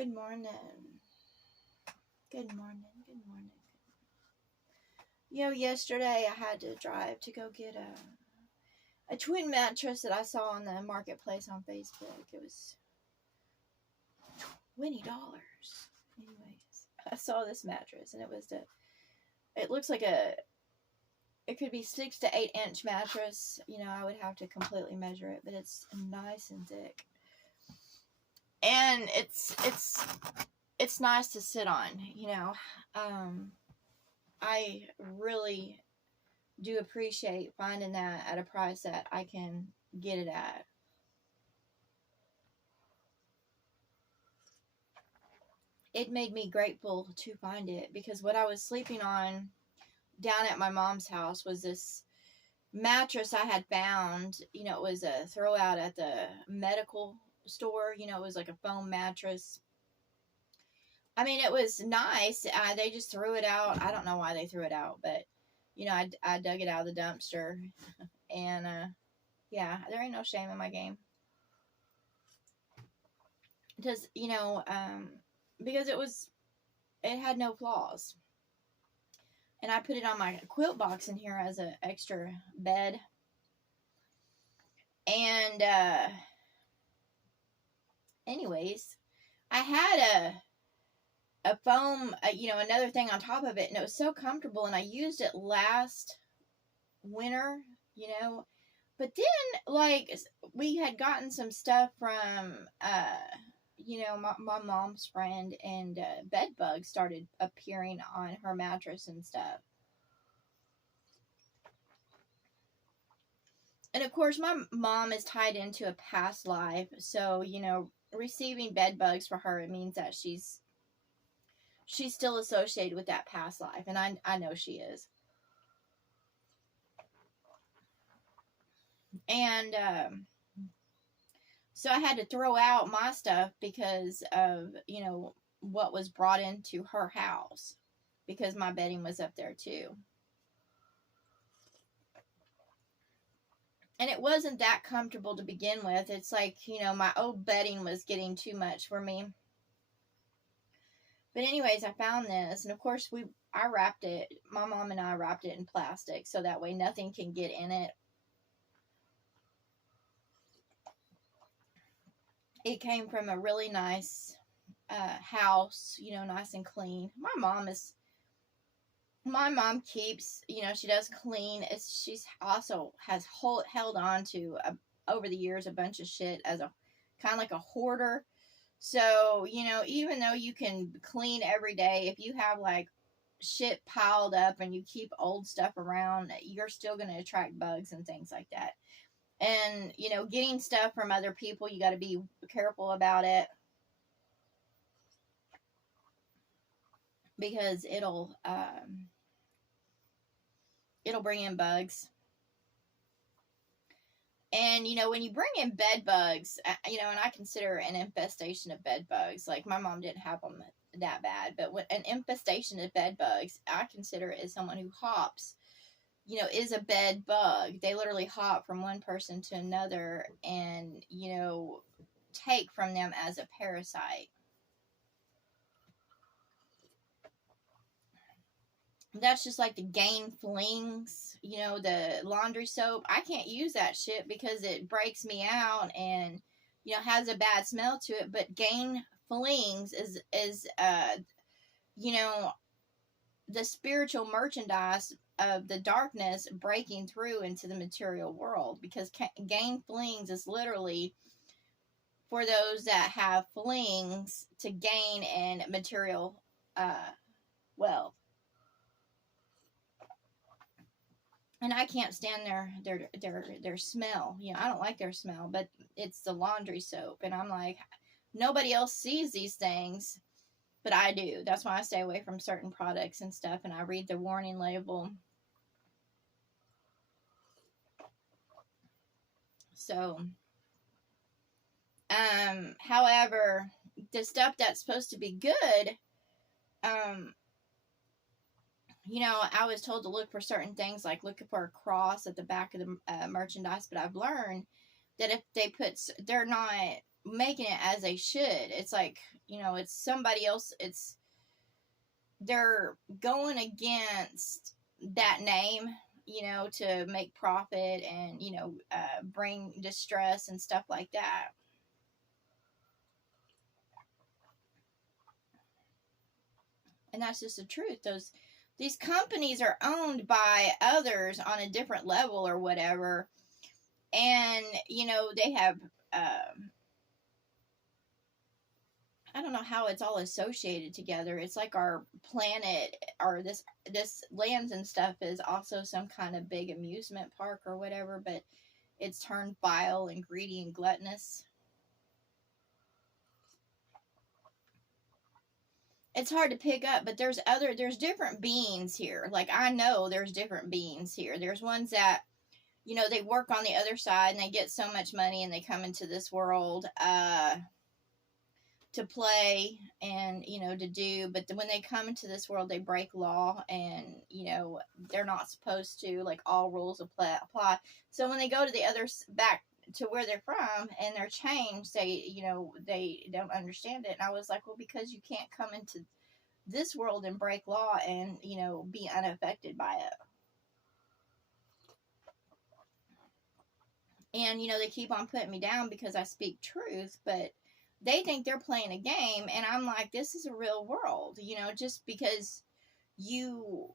Good morning. Good morning. Good morning. Yesterday I had to drive to go get a twin mattress that I saw on the marketplace on Facebook. It was $20. Anyways, I saw this mattress and it looks like it could be 6 to 8 inch mattress. I would have to completely measure it, but it's nice and thick. And it's nice to sit on, I really do appreciate finding that at a price that I can get it at. It made me grateful to find it, because what I was sleeping on down at my mom's house was this mattress I had found. It was a throwout at the medical store. It was like a foam mattress. I mean, it was nice. They just threw it out. I don't know why they threw it out, but I dug it out of the dumpster, and yeah, there ain't no shame in my game. Because because it had no flaws, and I put it on my quilt box in here as an extra bed, and anyways, I had a foam, another thing on top of it, and it was so comfortable, and I used it last winter, but then, like, we had gotten some stuff from, my mom's friend, and bed bugs started appearing on her mattress and stuff. And of course, my mom is tied into a past life, so, receiving bed bugs for her, it means that she's still associated with that past life, and I know she is. And so I had to throw out my stuff because of, what was brought into her house, because my bedding was up there too. And it wasn't that comfortable to begin with. It's like, my old bedding was getting too much for me. But anyways, I found this, and of course I wrapped it, my mom and I wrapped it in plastic, so that way nothing can get in it. It came from a really nice house, nice and clean. My mom keeps, she does clean. She's also has held on to, over the years, a bunch of shit as a kind of like a hoarder. So, even though you can clean every day, if you have like shit piled up and you keep old stuff around, you're still going to attract bugs and things like that. And, getting stuff from other people, you got to be careful about it, because it'll bring in bugs. And, when you bring in bed bugs, and I consider an infestation of bed bugs, like my mom didn't have them that bad, but an infestation of bed bugs, I consider it as someone who hops, is a bed bug. They literally hop from one person to another and, take from them as a parasite. That's just like the Gain Flings, the laundry soap. I can't use that shit because it breaks me out and, has a bad smell to it. But Gain Flings is the spiritual merchandise of the darkness breaking through into the material world, because Gain Flings is literally for those that have flings to gain in material wealth. And I can't stand their smell. I don't like their smell, but it's the laundry soap. And I'm like, nobody else sees these things, but I do. That's why I stay away from certain products and stuff, and I read the warning label. So, however, the stuff that's supposed to be good, I was told to look for certain things, like looking for a cross at the back of the merchandise, but I've learned that if they they're not making it as they should. It's like, it's somebody else. They're going against that name, to make profit and, bring distress and stuff like that. And that's just the truth. These companies are owned by others on a different level or whatever. And, they have, I don't know how it's all associated together. It's like our planet, or this lands and stuff is also some kind of big amusement park or whatever, but it's turned vile and greedy and gluttonous. It's hard to pick up, but there's different beings here. Like, I know there's different beings here. There's ones that, they work on the other side and they get so much money and they come into this world, to play and, to do, but when they come into this world, they break law and, they're not supposed to, like, all rules apply. So when they go to the other, back to where they're from and they're changed, they don't understand it. And I was like, well, because you can't come into this world and break law and, be unaffected by it. And, they keep on putting me down because I speak truth, but they think they're playing a game. And I'm like, this is a real world, just because you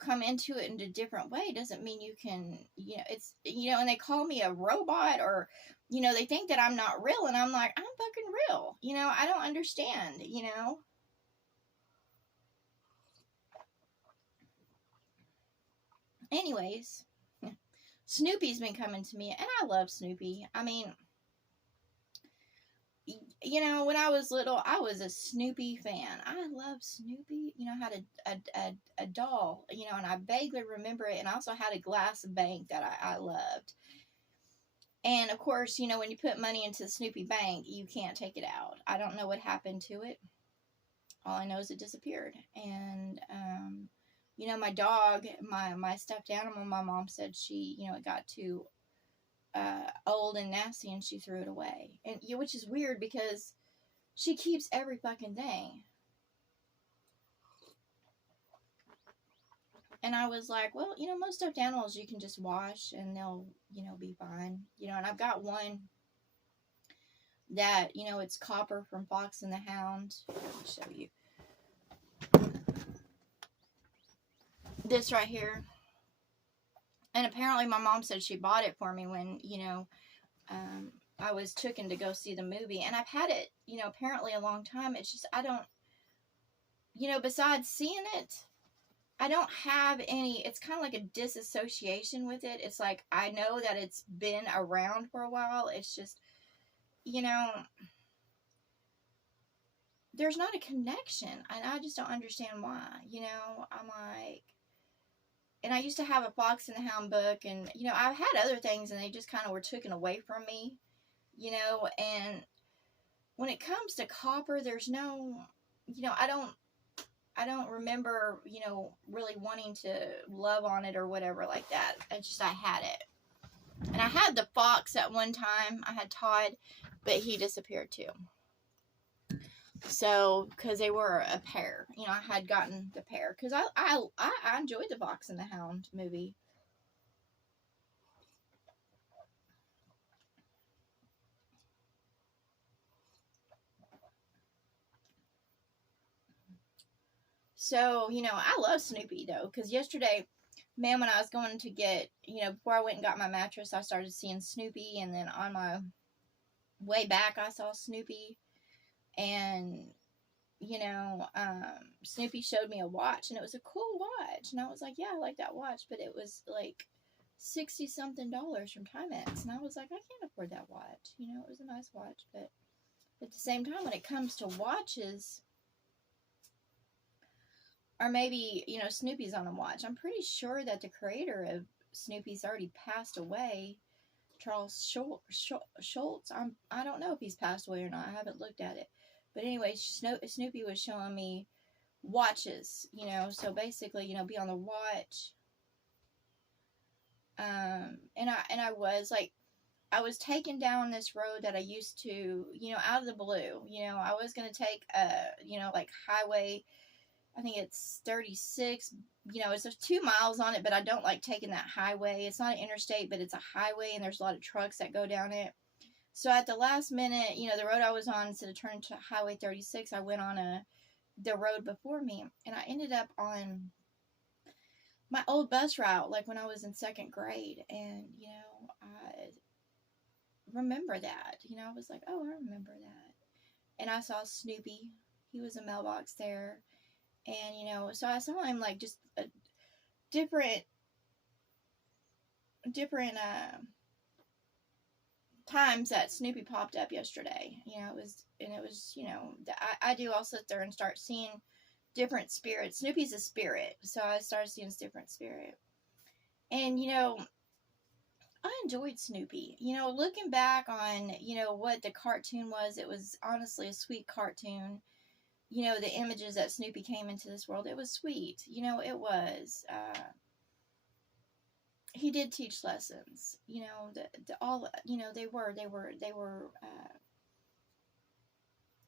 come into it in a different way doesn't mean you can, it's, and they call me a robot, or, they think that I'm not real. And I'm like, I'm fucking real. I don't understand, Anyways, Snoopy's been coming to me, and I love Snoopy. I mean, when I was little, I was a Snoopy fan. I love Snoopy. I had a doll, and I vaguely remember it. And I also had a glass bank that I loved. And of course, when you put money into the Snoopy bank, you can't take it out. I don't know what happened to it. All I know is it disappeared. And, my dog, my stuffed animal, my mom said she, it got too old and nasty and she threw it away. And which is weird because she keeps every fucking thing. And I was like, well, most stuffed animals you can just wash and they'll, be fine. And I've got one that, it's Copper from Fox and the Hound. Let me show you. This right here. And apparently my mom said she bought it for me when, I was taken to go see the movie. And I've had it, apparently a long time. It's just, I don't, besides seeing it, I don't have any, it's kind of like a disassociation with it. It's like, I know that it's been around for a while. It's just, there's not a connection. And I just don't understand why, I'm like, and I used to have a Fox and the Hound book, and, I've had other things, and they just kind of were taken away from me, and when it comes to Copper, there's no, I don't remember, really wanting to love on it or whatever like that. It's just, I had it. And I had the Fox at one time. I had Todd, but he disappeared too. So, because they were a pair, I had gotten the pair because I enjoyed the Fox and the Hound movie. So, I love Snoopy though, because yesterday, man, when I was going to get, before I went and got my mattress, I started seeing Snoopy, and then on my way back, I saw Snoopy, and Snoopy showed me a watch, and it was a cool watch, and I was like, yeah, I like that watch, but it was like $60 something from Timex, and I was like, I can't afford that watch. It was a nice watch, but at the same time, when it comes to watches, or maybe Snoopy's on a watch, I'm pretty sure that the creator of Snoopy's already passed away, Charles Schulz. I don't know if he's passed away or not. I haven't looked at it. But anyway, Snoopy was showing me watches, so basically, be on the watch. And I was like, I was taken down this road that I used to, out of the blue. I was going to take like highway, I think it's 36. It's there's 2 miles on it, but I don't like taking that highway. It's not an interstate, but it's a highway, and there's a lot of trucks that go down it. So at the last minute, the road I was on, instead of turning to Highway 36, I went on the road before me, and I ended up on my old bus route, like when I was in 2nd grade. And I remember that. I was like, oh, I remember that. And I saw Snoopy. He was a mailbox there. And so I saw him like just a different times that Snoopy popped up yesterday. It was I do, I'll sit there and start seeing different spirits. Snoopy's a spirit, so I started seeing this different spirit. And I enjoyed Snoopy. Looking back on what the cartoon was, it was honestly a sweet cartoon. The images that Snoopy came into this world, it was sweet. It was. He did teach lessons. All. They were.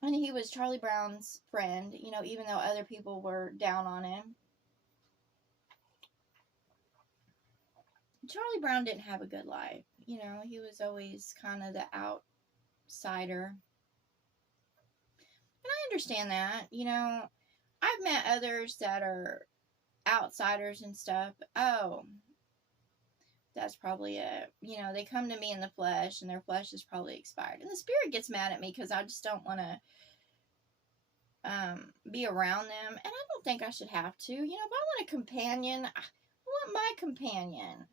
And he was Charlie Brown's friend. Even though other people were down on him. Charlie Brown didn't have a good life. He was always kind of the outsider. And I understand that. I've met others that are outsiders and stuff. Oh, that's probably it. They come to me in the flesh, and their flesh is probably expired. And the spirit gets mad at me because I just don't want to be around them. And I don't think I should have to. If I want a companion, I want my companion.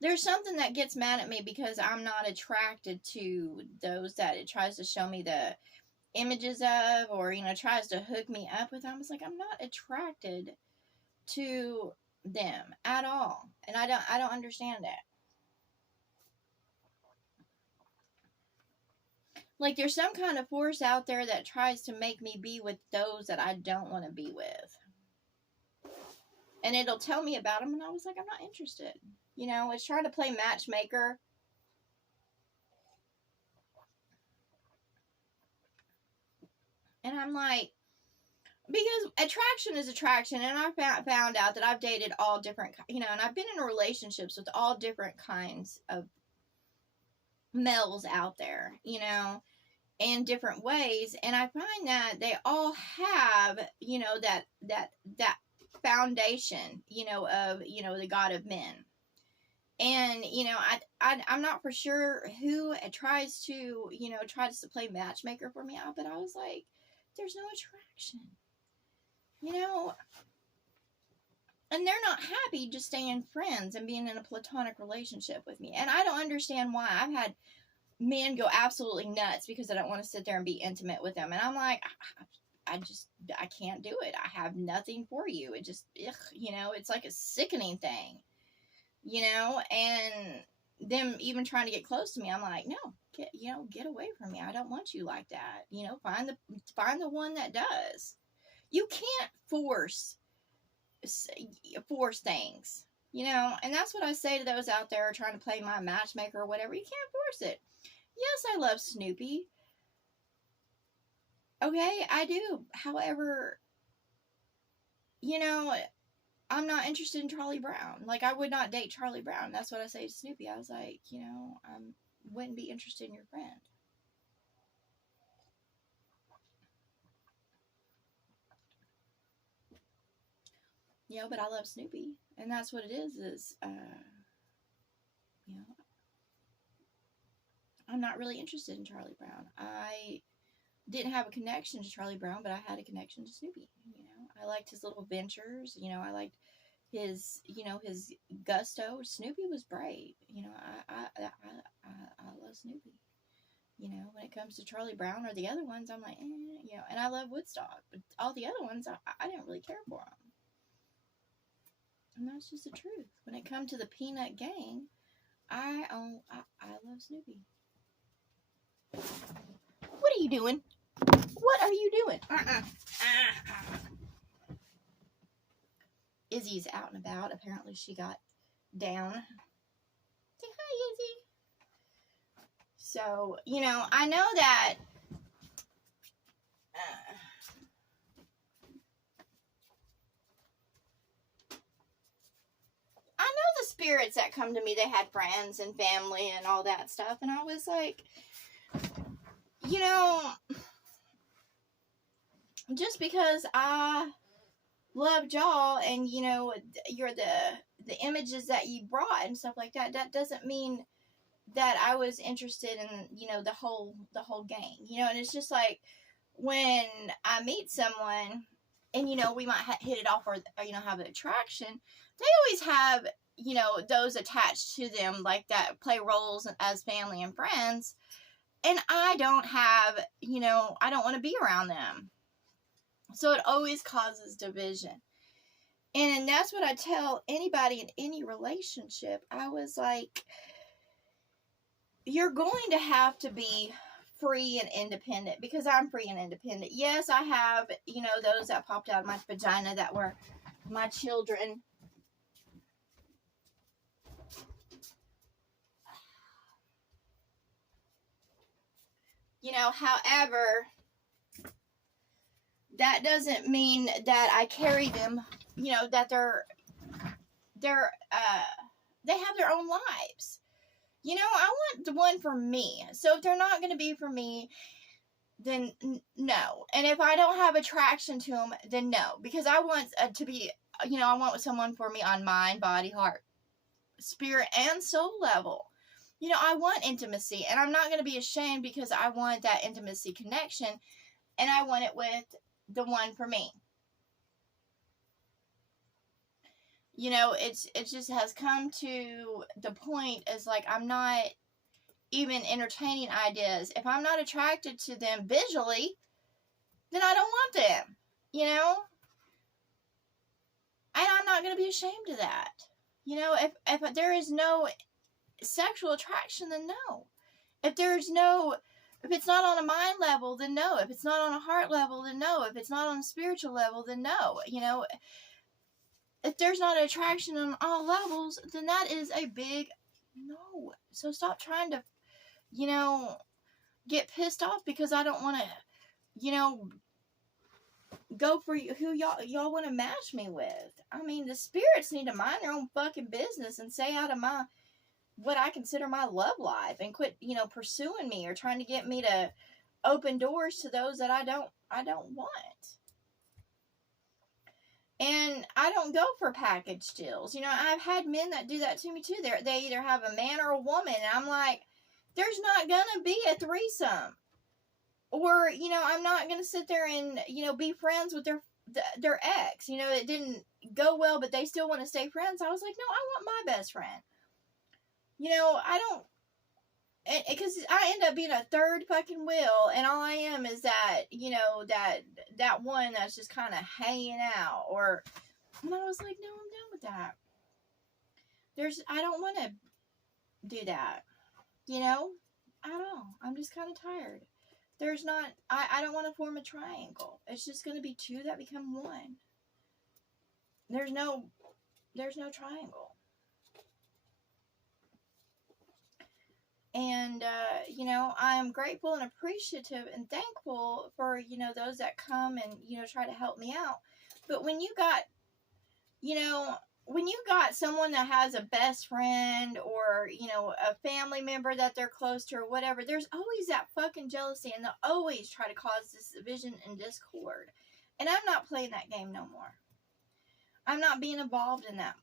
There's something that gets mad at me because I'm not attracted to those that it tries to show me the images of, or tries to hook me up with. I was like, I'm not attracted to them at all, and I don't understand it. Like, there's some kind of force out there that tries to make me be with those that I don't want to be with. And it'll tell me about them, and I was like, I'm not interested. It's trying to play matchmaker. And I'm like, because attraction is attraction, and I found out that I've dated all different, and I've been in relationships with all different kinds of males out there, in different ways, and I find that they all have, that foundation, of, the God of men. And, I'm not for sure who tries to play matchmaker for me out, but I was like, there's no attraction, and they're not happy just staying friends and being in a platonic relationship with me. And I don't understand why. I've had men go absolutely nuts because I don't want to sit there and be intimate with them. And I'm like, I can't do it. I have nothing for you. It just, it's like a sickening thing, and them even trying to get close to me. I'm like, no, get away from me. I don't want you like that. Find the one that does. You can't force things, and that's what I say to those out there trying to play my matchmaker or whatever. You can't force it. Yes, I love Snoopy. Okay, I do. However, I'm not interested in Charlie Brown. Like, I would not date Charlie Brown. That's what I say to Snoopy. I was like, I wouldn't be interested in your friend. But I love Snoopy. And that's what it is, I'm not really interested in Charlie Brown. I didn't have a connection to Charlie Brown, but I had a connection to Snoopy. I liked his little ventures. I liked his, his gusto. Snoopy was brave. I love Snoopy. When it comes to Charlie Brown or the other ones, I'm like, and I love Woodstock, but all the other ones, I didn't really care for them. And that's just the truth. When it comes to the Peanut Gang, I love Snoopy. What do you doing? What are you doing? Izzy's out and about. Apparently she got down. Say hi, Izzy. So, I know that I know the spirits that come to me, they had friends and family and all that stuff. And I was like, just because I loved y'all and, you're the images that you brought and stuff like that, that doesn't mean that I was interested in, the whole gang, and it's just like when I meet someone and, we might hit it off or have an attraction, they always have, those attached to them like that play roles as family and friends. And I don't have, I don't want to be around them. So it always causes division. And that's what I tell anybody in any relationship. I was like, you're going to have to be free and independent, because I'm free and independent. Yes, I have, those that popped out of my vagina that were my children. However, that doesn't mean that I carry them, that they have their own lives. I want the one for me. So if they're not going to be for me, then no. And if I don't have attraction to them, then no. Because I want to be, I want someone for me on mind, body, heart, spirit, and soul level. I want intimacy, and I'm not going to be ashamed, because I want that intimacy connection, and I want it with the one for me. It just has come to the point as like, I'm not even entertaining ideas. If I'm not attracted to them visually, then I don't want them, and I'm not going to be ashamed of that. If there is no sexual attraction, then no. If it's not on a mind level, then no. If it's not on a heart level, then no. If it's not on a spiritual level, then no. If there's not an attraction on all levels, then that is a big no. So stop trying to, get pissed off because I don't want to, go for who y'all want to match me with. I mean, the spirits need to mind their own fucking business and stay out of what I consider my love life, and quit, pursuing me or trying to get me to open doors to those that I don't want. And I don't go for package deals. I've had men that do that to me too. They either have a man or a woman, and I'm like, there's not gonna be a threesome. Or, I'm not gonna sit there and, be friends with their ex. It didn't go well, but they still want to stay friends. I was like, no, I want my best friend. I don't, because I end up being a third fucking wheel, and all I am is that, that one that's just kind of hanging out, and I was like, no, I'm done with that. I don't want to do that, I don't, I'm just kind of tired. I don't want to form a triangle. It's just going to be two that become one. There's no triangle. And, I am grateful and appreciative and thankful for, those that come and, try to help me out. But when you got, someone that has a best friend or, a family member that they're close to or whatever, there's always that fucking jealousy, and they'll always try to cause this division and discord. And I'm not playing that game no more. I'm not being involved in that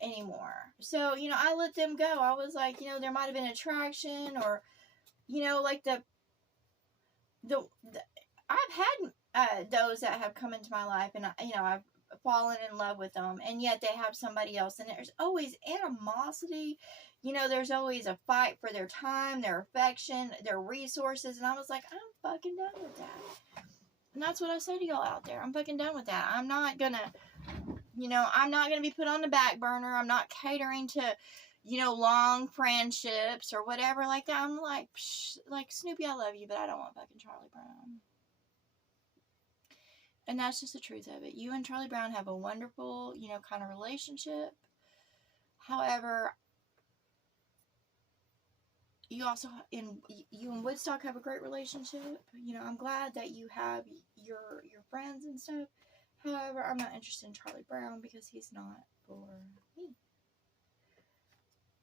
anymore. So, I let them go. I was like, there might have been attraction, or, like the I've had those that have come into my life, and I've fallen in love with them, and yet they have somebody else, and there's always animosity. There's always a fight for their time, their affection, their resources, and I was like, I'm fucking done with that. And that's what I say to y'all out there. I'm fucking done with that. I'm not gonna be put on the back burner. I'm not catering to, long friendships or whatever like that. I'm like, psh, like, Snoopy, I love you, but I don't want fucking Charlie Brown. And that's just the truth of it. You and Charlie Brown have a wonderful, kind of relationship. However, you also, you and Woodstock have a great relationship. I'm glad that you have your friends and stuff. However, I'm not interested in Charlie Brown because he's not for me.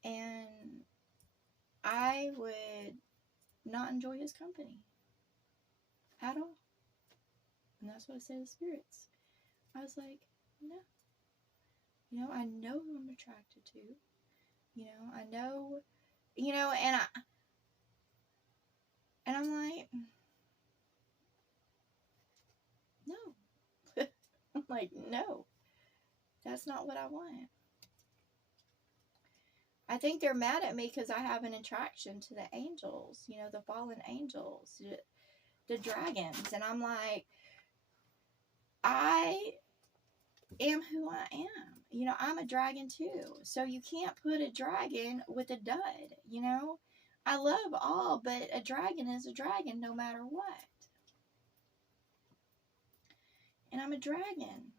And I would not enjoy his company at all. And that's what I said to the spirits. I was like, no. I know who I'm attracted to. I know, and I'm like, no. I'm like, no. That's not what I want. I think they're mad at me because I have an attraction to the angels, the fallen angels, the dragons. And I'm like, I am who I am. I'm a dragon too. So you can't put a dragon with a dud, I love all, but a dragon is a dragon no matter what. And I'm a dragon.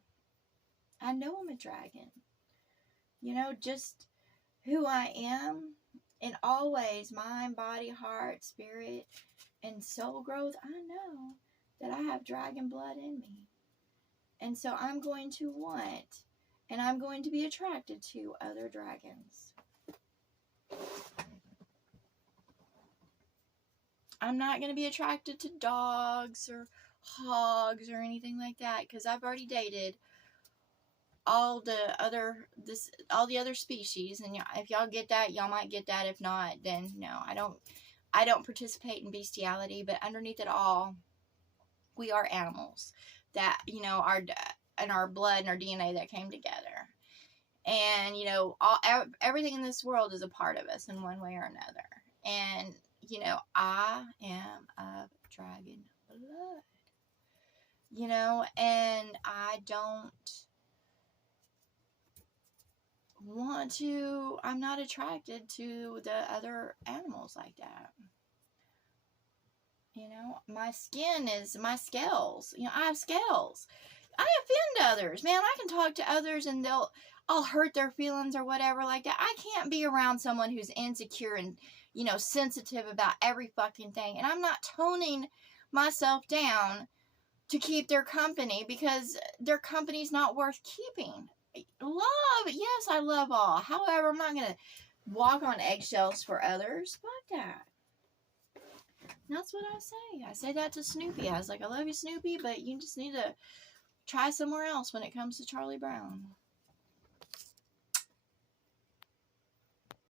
I know I'm a dragon. Just who I am in all ways, mind, body, heart, spirit, and soul growth. I know that I have dragon blood in me. And so I'm going to want, and I'm going to be attracted to other dragons. I'm not going to be attracted to dogs or hogs or anything like that, because I've already dated all the other species, and if y'all get that, y'all might get that. If not, then no, I don't participate in bestiality. But underneath it all, we are animals that are in our blood and our DNA that came together, and everything in this world is a part of us in one way or another. And I am of dragon blood, and I don't want to, I'm not attracted to the other animals like that. My skin is my scales. I have scales. I offend others, man. I can talk to others and I'll hurt their feelings or whatever like that. I can't be around someone who's insecure and, sensitive about every fucking thing. And I'm not toning myself down to keep their company because their company's not worth keeping. Love, yes, I love all. However, I'm not going to walk on eggshells for others. Fuck that. And that's what I say. I say that to Snoopy. I was like, I love you, Snoopy, but you just need to try somewhere else when it comes to Charlie Brown.